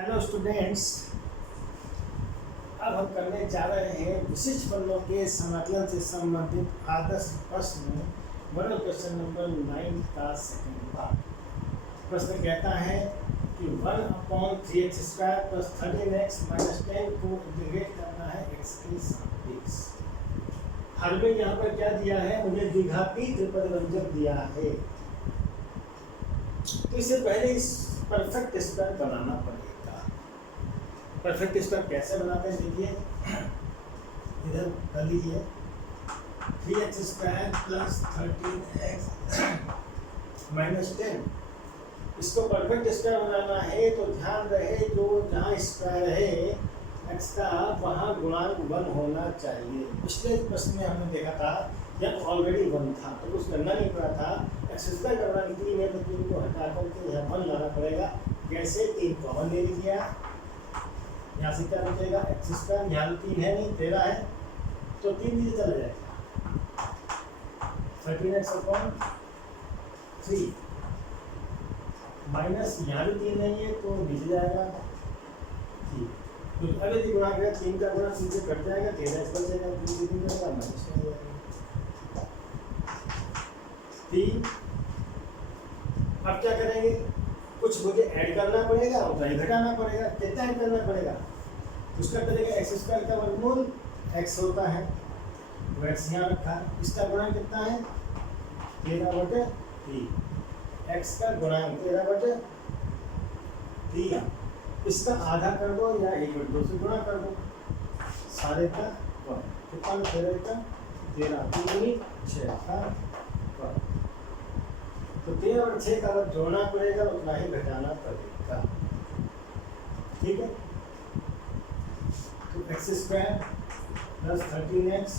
Hello students, अब हम करने जा रहे हैं विशिष्ट फलों के समाकलन से संबंधित आदर्श प्रश्न मॉडल क्वेश्चन नंबर 9 का सेकंड पार्ट। प्रश्न कहता है कि 1/3x² + 13x - 10 को इंटीग्रेट करना है x के सापेक्ष। हर में यहाँ पर क्या दिया है, मुझे द्विघाती त्रिपद व्यंजक दिया है, तो इससे पहले इस परफेक्ट स्क्वायर बनाना पड़ेगा। परफेक्ट स्क्वायर कैसे बनाते हैं देखिए, इधर कर लीजिए 3x² + 13x - 10। इसको परफेक्ट स्क्वायर बनाना है तो ध्यान रहे जो जहाँ स्क्वायर है x का वहाँ गुणांक 1 होना चाहिए। पिछले प्रश्न में हमने देखा था जब ऑलरेडी 1 था तो कुछ करना नहीं पड़ा था। x² का गुणांक 3 है तो 3 को हटा करके यहाँ 1 लाना पड़ेगा। कैसे? 3 कॉमन ले लीजिए, यहाँ से क्या बचेगा x², यहाँ 3 है नहीं 13 है तो 3 नीचे चला जाएगा, 13x/3 माइनस यहाँ भी 3 नहीं है तो नीचे जाएगा 3। तो अब यदि गुणा करें 3 का गुणा 3 से कट जाएगा, 13x बचेगा, 3 जाएगा माइनस हो जाएगा 3। अब क्या करेंगे, कुछ मुझे ऐड करना पड़ेगा और कहीं घटाना पड़ेगा। कितना ऐड करना पड़ेगा? उसका करेगा x² का वर्गमूल x होता है तो x यहाँ रखा। इसका गुणांक कितना है 13/3। x का गुणांक 13/3। इसका आधा कर दो या 1/2 से गुणा कर दो, सारे का वर्ग कितना 13 का 13 3 6 का वर्ग। तो 13/6 का वर्ग जोड़ना पड़ेगा, उतना ही घटाना पड़ेगा। ठीक है, तो x² + 13x/3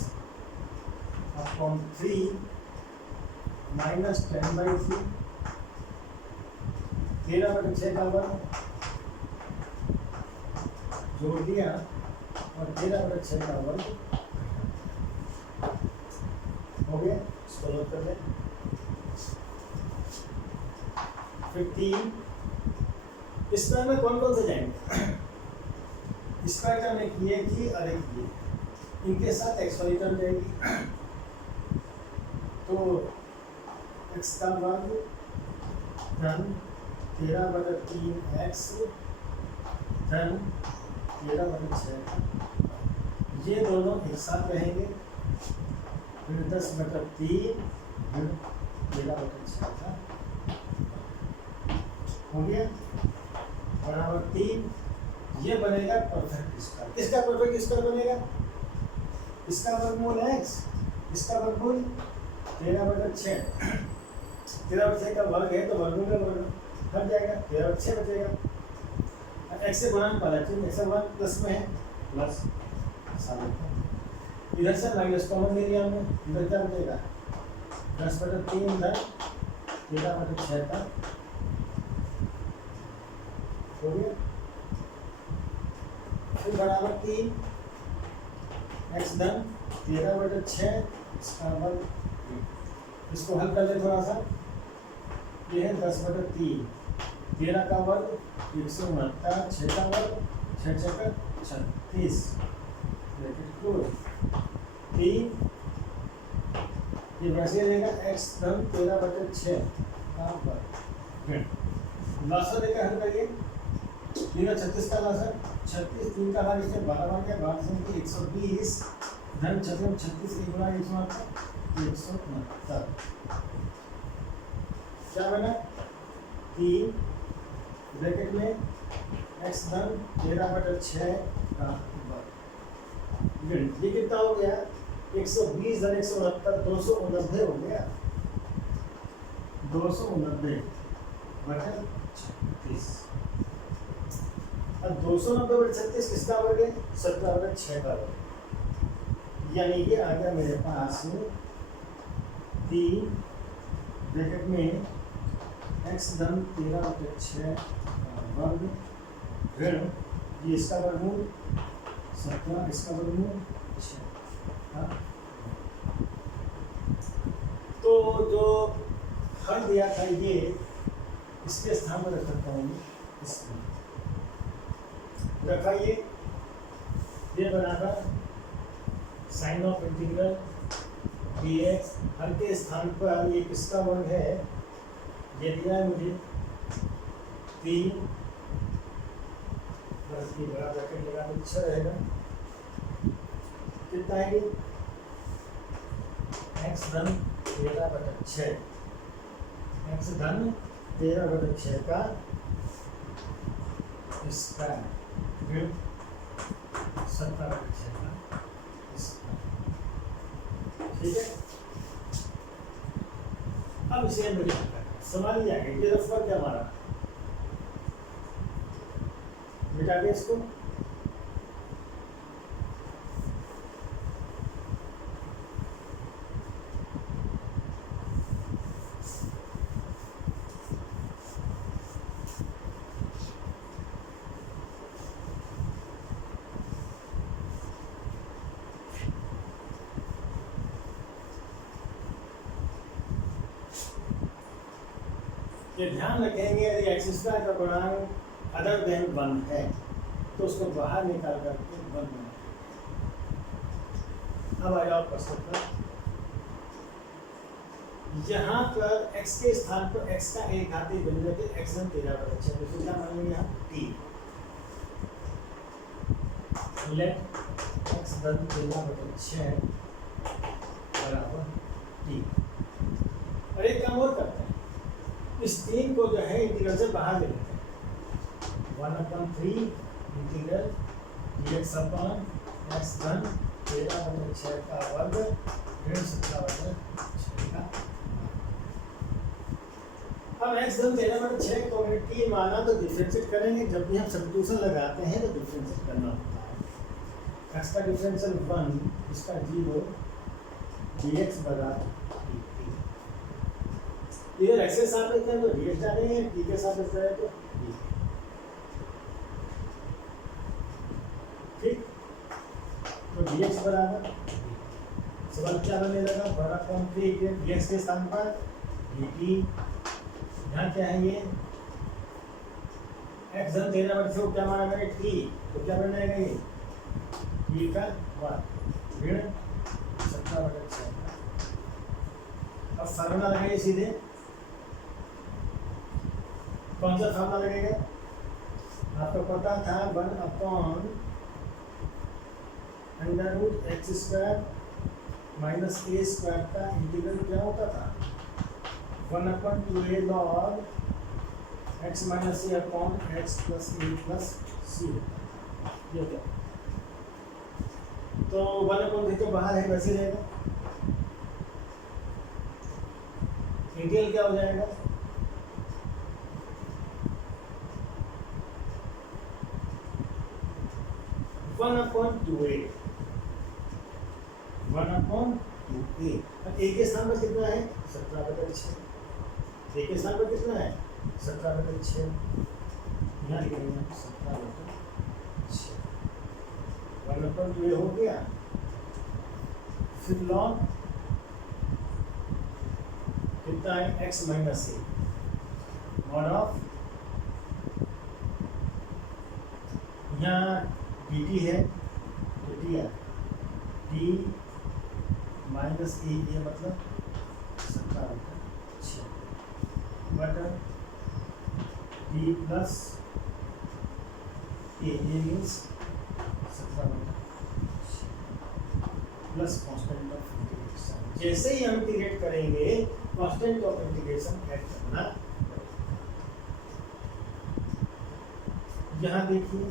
- 10/3 13/6 का वर्ग जोड़ दिया और 13/6 का वर्ग हो गया। इसको नोट कर लें। 15 स्क्वायर में कौन कौन से जाएंगे? स्क्वायर का हमने किए थी और एक किए, इनके साथ x वाली टर्म जाएगी तो x का वर्ग धन 13/3x धन 13/6। ये दोनों एक साथ रहेंगे, फिर 10/3 धन 13/6 का हो गया बराबर 3। ये बनेगा परफेक्ट स्क्वायर। इसका परफेक्ट स्क्वायर बनेगा, इसका वर्गमूल x, इसका वर्गमूल 13/6। 13/6 का वर्ग है तो वर्गमूल का वर्ग हट जाएगा, 13/6 बचेगा। x से गुणांक वाला चिन्ह ऐसा गुणांक प्लस में है, प्लस साबित। इधर से माइनस कॉमन ले लिया हमने, इधर क्या बचेगा 10/3 इधर 13/6 का हो गया। फिर बराबर 3 x धन 13/6 इसका वर्ग। इसको हल कर ले थोड़ा सा, ये है 10/3 13 का वर्ग 169, 6 का वर्ग 6 6 का 36 ब्रैकेट क्लोज 3। ये वैसे रहेगा x धन 13/6 का वर्ग। लासा देकर हल करिए, 36 का लासा 36, 3 का भाग इससे 12 बन गया, 12 से 120 धन 36 1 गुणा 169 क्या बना 3 ब्रैकेट में x धन 13/6 का वर्ग। ये कितना हो गया 120 धन 169 290 हो गया, 290/36। अब 290/36 किसका वर्ग है 17/6 का वर्ग। यानी ये आ गया मेरे पास 3 ब्रैकेट में x धन 13/6 का वर्ग ऋण ये इसका वर्गमूल 17, इसका वर्गमूल 6। तो जो हल दिया था ये इसके स्थान पर रख सकता हूँ इसमें। रखा ये बराबर साइन ऑफ इंटीग्रल dx, हर के स्थान पर ये किसका वर्ग है, ये दिया है मुझे 3, बस ये बड़ा ब्रैकेट लगा तो अच्छा रहेगा। कितना है ये x धन 13/6, x धन 13/6 का स्क्वायर फिर 17/6 का स्क्वायर। ठीक है, अब इसे मुझे समझ लिया गया। ये रफर क्या हमारा मिटा के इसको ये ध्यान रखेंगे, यदि एक्स स्क्वायर का गुणांक अदर देन 1 है तो उसको बाहर निकाल करके 1 बना। अब आ जाओ प्रश्न पर। यहाँ पर x के स्थान पर x का एक घाती बिंदु के x धन 13/6, तो क्या मान लेंगे यहाँ t, लेट x धन 13/6 बराबर t। और एक काम और करते हैं, इस 3 को जो है इंटीग्रल से बाहर ले लेते हैं। 1/3 इंटीग्रल dx अपन x धन 13/6 का वर्ग ऋण 17/6 का। अब x धन 13/6 को हमने t माना तो डिफरेंशिएट करेंगे। जब भी हम सब्स्टिट्यूशन लगाते हैं तो डिफरेंशिएट करना होता है। x का डिफरेंशियल 1, इसका 0, dx बराबर इधर x के साथ में तो dx डालेंगे, t के साथ में तो d। ठीक, तो dx बराबर सवाल क्या बने लगा, बड़ा कौन 3 dx के स्थान पर dt। यहाँ क्या है ये x धन 13/6 क्या माना मैंने t, तो क्या बनेगा ये t का वर्ग ऋण 17/6। अब फार्मूला लगाइए सीधे। कौन सा फार्मूला लगेगा, आपको पता था 1/√x² - a² का इंटीग्रल क्या होता था, 1/2a log x - a upon x + a + c। ये क्या, तो 1/3 तो बाहर है, वैसे रहेगा। इंटीग्रल क्या हो जाएगा, वन अपॉन 2a। a के स्थान पर कितना है 17/6, a के स्थान पर कितना है 17/6, यहाँ लिखेंगे 17/6। 1/2a हो गया, फिर log कितना है x - a मॉड ऑफ, यहाँ dt है तो t है t माइनस a, ये मतलब 17/6 बटा t प्लस a, ये means 17/6 plus constant of integration. जैसे ही हम इंटीग्रेट करेंगे कांस्टेंट ऑफ इंटीग्रेशन ऐड करना। यहाँ देखिए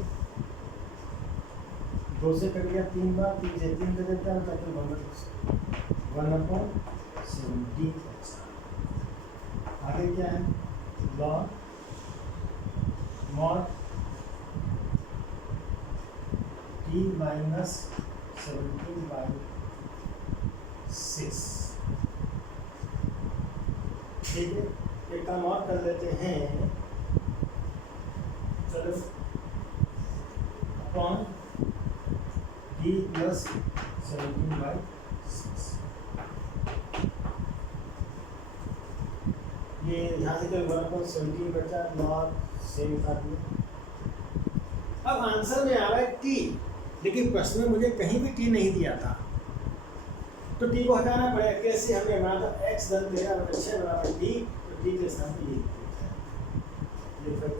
2 से कट गया 3 बार, 3 से 3 कर देता है ताकि 1/17। आगे क्या है, log mod t - 17/6। ठीक है, एक काम और कर लेते हैं, चलो अपॉन t + 17/6। ये यहाँ से जब 1/17 बचा, log सेम था। अब आंसर में आ रहा है टी, लेकिन प्रश्न में मुझे कहीं भी टी नहीं दिया था, तो टी को हटाना पड़ेगा। कैसे? हमें माना था एक्स धन 13/6 बराबर टी, तो टी के स्थान पे ये फिर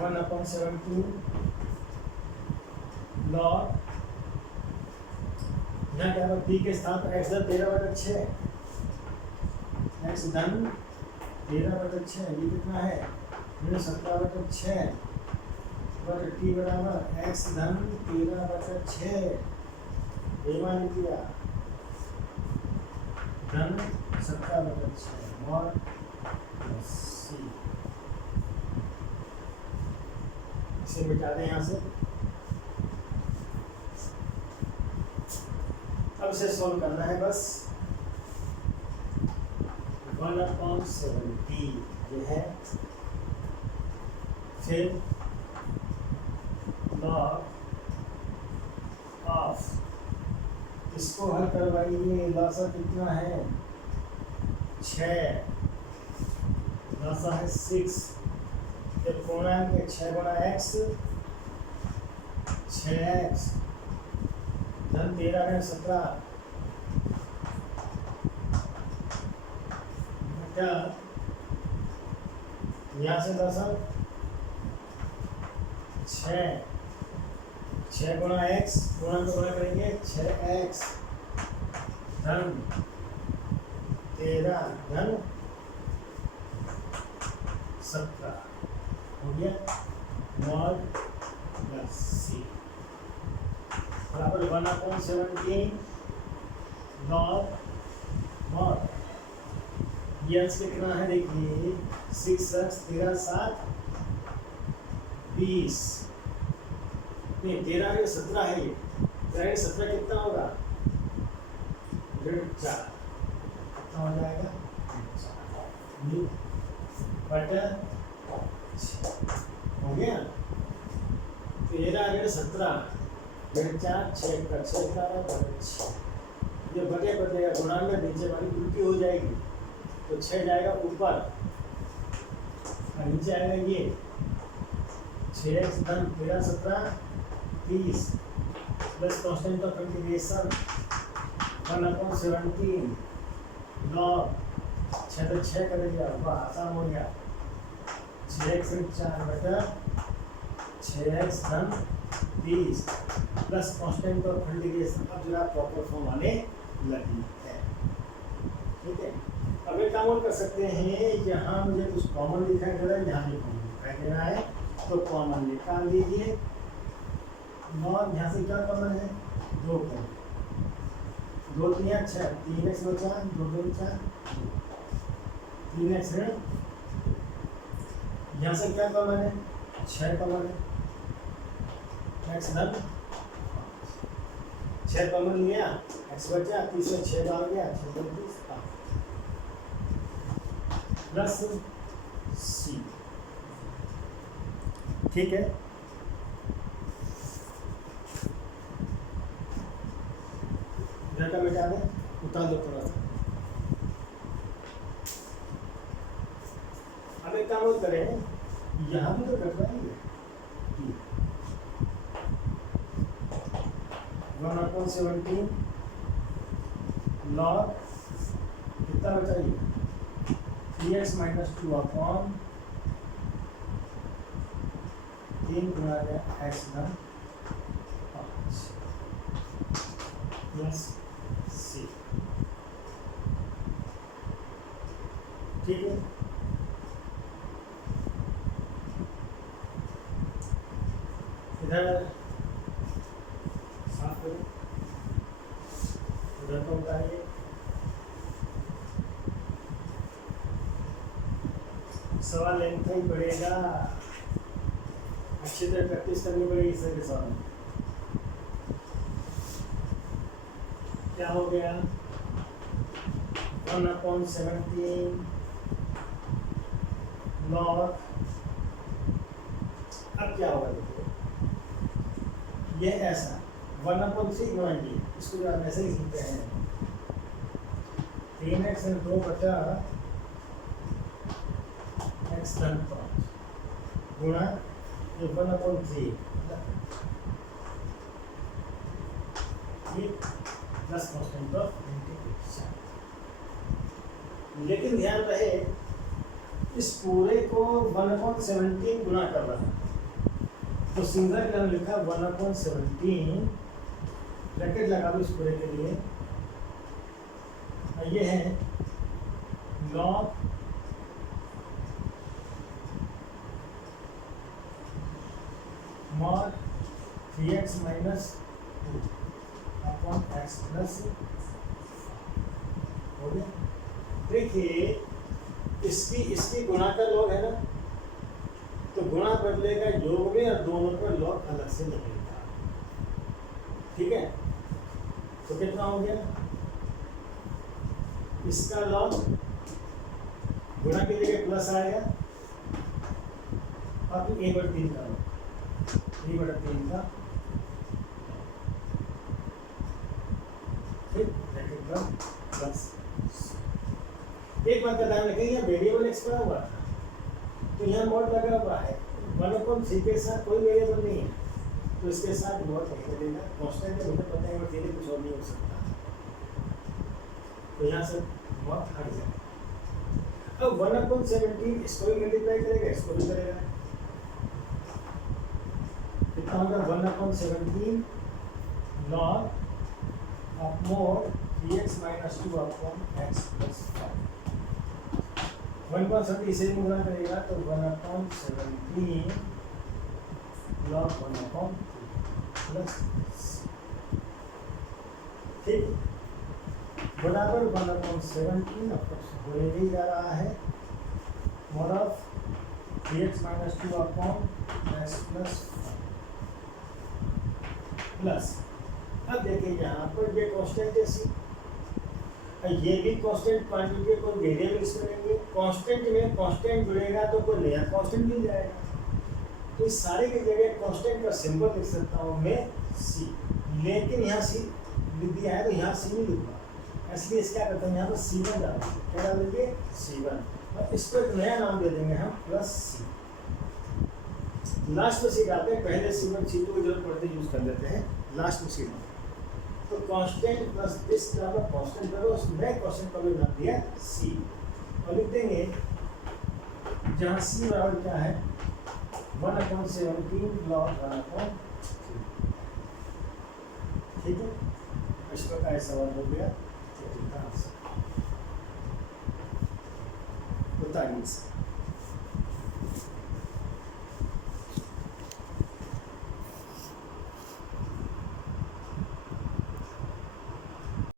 1/17 लॉग, यहाँ क्या होगा, टी के स्थान पर एक्स धन 13/6, एक्स धन 13/6, ये कितना है 17/6 बट टी बराबर एक्स धन 13/6, मान किया धन 17/6 और सी, इसे मिटा दें यहाँ से। अब इसे सॉल्व करना है बस। 1/70 ये है, फिर लॉग ऑफ, इसको हल करवाइए। लासा कितना है 6, लासा है 6, फिर पूर्णांक है 6 गुणा एक्स, 6x धन 13 है 17 बटा, यहाँ से लासा 6 गुणा एक्स, पूर्णांक गुणा करेंगे 6x धन 13 धन 17 हो गया, मॉड प्लस सी बराबर 1/17 लॉग मॉड, ये अंश कितना है देखिए 6x 13 7 20, नहीं 13 के 17 है, ये 13 के 17 कितना होगा 4, कितना हो जाएगा बटा हो गया 13 के 17 4 6 का 6 का 6, ये बटे बटेगा गुणा में नीचे वाली उल्टी हो जाएगी, तो 6 जाएगा ऊपर और नीचे आएगा ये 6x धन 13 17 30 plus constant of integration 1/17 log 6 तो 6 कर दिया, वाह आसान हो गया, 6x 4 बटा 6x धन 30 प्लस कांस्टेंट ऑफ इंटीग्रेशन, अब जरा प्रॉपर फॉर्म आने लगी है। ठीक है, अब एक काम और कर सकते हैं, यहाँ मुझे कुछ कॉमन दिखाई दे रहा है, यहाँ भी कॉमन दिखाई दे रहा है, तो कॉमन निकाल लीजिए। और यहाँ से क्या कॉमन है 2 कॉमन, 2 3 6, 3x बचा 2 2 4 3x है, यहाँ से क्या कॉमन है 6 कॉमन है, x धन 6 कॉमन लिया, x बचा 30 में 6 डाल गया 6 30 प्लस सी। ठीक है, इधर का मिटा दें, उतार दो थोड़ा सा। अब एक काम और करें, यहाँ भी तो कटवाएंगे 1/17 लॉग कितना बचाइए 3x - 2 अपॉन 3 गुणा x धन 5 प्लस सी। ठीक है, इधर साफ करो, उधर को उतारिए, सवाल लेंथ ही पड़ेगा, अच्छी तरह प्रैक्टिस करनी पड़ेगी इसके सवाल में। क्या हो गया 1/17 लॉग, अब क्या होगा देखो, ये ऐसा 1/3 गुणा, इसको जो आप ऐसे ही लिखते हैं 3x 2 बटा x धन 5 गुणा ये 1/3 ये प्लस कांस्टेंट ऑफ इंटीग्रेशन। लेकिन ध्यान रहे इस पूरे को 1/17 गुना कर रहा है, तो सीधा क्या लिखा 1/17 ब्रैकेट लगा दो इस पूरे के लिए, ये है log mod 3x minus 2 upon x plus। हो गया। देखिए इसकी गुणा का लॉग है ना, तो गुणा बदलेगा योग में और दोनों पर लॉग अलग से लगेगा। ठीक है, तो कितना हो गया, इसका लॉग गुणा की जगह प्लस आएगा और फिर 1/3 का लॉग, 3/3 का, फिर ब्रैकेट का प्लस। एक बात का ध्यान रखें, यहाँ वेरिएबल एक्स पड़ा हुआ था, तो यहाँ मॉड लगा हुआ है, 1/3 के साथ कोई वेरिएबल नहीं है, तो इसके साथ मॉड नहीं लगेगा, कांस्टेंट है, मुझे पता है वो तेरे कुछ और नहीं हो सकता, तो यहाँ से मॉड हट जाएगा। अब 1/17 इसको भी मल्टीप्लाई करेगा, इसको भी करेगा, कितना होगा 1/17 log of mod 3x minus 2 upon x plus 5। 1/17 इसे भी गुणा करेगा तो 1/17 log 1/2 प्लस, ठीक, बराबर 1/17 होने ही जा रहा है mod of 3x minus 2 upon x plus 5 plus. अब देखिए यहाँ पर ये कांस्टेंट है सी, ये भी कांस्टेंट क्वांटिटी है, कोई वेरिएबल इसमें नहीं है, कांस्टेंट में कांस्टेंट जुड़ेगा तो कोई नया कांस्टेंट मिल जाएगा, तो इस सारे की जगह कांस्टेंट का सिंबल लिख सकता हूँ मैं सी, लेकिन यहाँ सी लिख दिया है तो यहाँ सी नहीं लिखूंगा, इसलिए क्या करते हैं यहाँ पर C1 डाल देंगे, क्या डाल देंगे C1, और इसको एक नया नाम दे देंगे हम प्लस सी, लास्ट में सी डालते हैं, पहले C1 C2 की जरूरत पड़ती है यूज कर लेते हैं, लास्ट में C1, तो कांस्टेंट प्लस दिस का कांस्टेंट करो, उसमें कांस्टेंट का भी नाम दिया सी, और लिख देंगे जहाँ सी बराबर क्या है 1/17 log 1/3। ठीक है, इस प्रकार सवाल हो गया, बताइए।